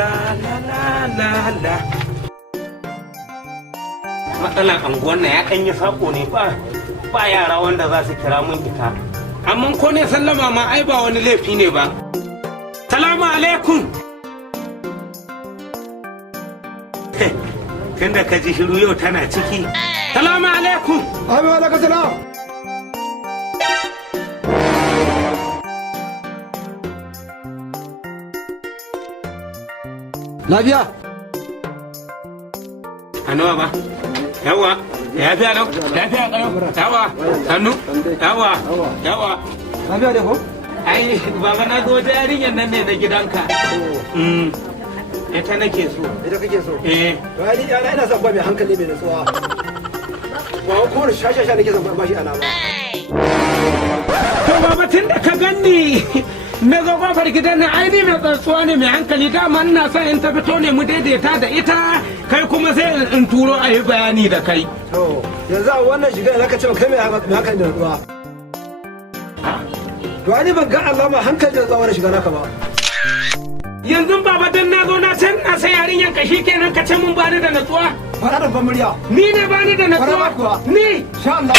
La la la la la. Matsalan anguwan na ya ɗan yi sako ne ba yara wanda za su kira mun ita. Amma ko ne sallama ma ai ba wani laifi ne ba. Salamu alaikum. Tunda ka ji shiru yau tana ciki. Salamu alaikum. Amin alaikum salam. Lafiya. Hannuwa ba. Yawa. Lafiya lau. Lafiya lau. Yawa. Hannu. Yawa. Yawa. Lafiya ne ko? Ai baba na zo wajen yarinyar nan ne na gidanka. Ita nake so. Ita kake so? Eh. To ai ni ina son ba mai hankali mai nutsuwa. Ba ko wani shashasha nake son ba shi alama. To baba tun da ka ganni na zo kofar gidan nan ai ni mai tsantsuwa ne mai hankali dama ina son in ta fito ne mu daidaita da ita kai kuma sai in turo a yi bayani da kai. To yanzu a wannan shiga ina ka ce kai mai hankali da nutsuwa. To ai ban ga alama hankali da nutsuwa shiga naka ba. Yanzu baba dan na zo na can na sai yarinyan ka shikenan ka ce mun bani da natsuwa. Fara da ban murya. Ni ne bani da natsuwa. Ni. Sha Allah.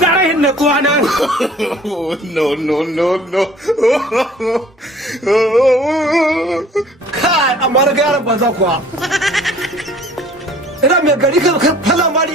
Garahin natsuwa na. No. Kai amma da yaran banza kuwa. Ina mai gari ka fala mari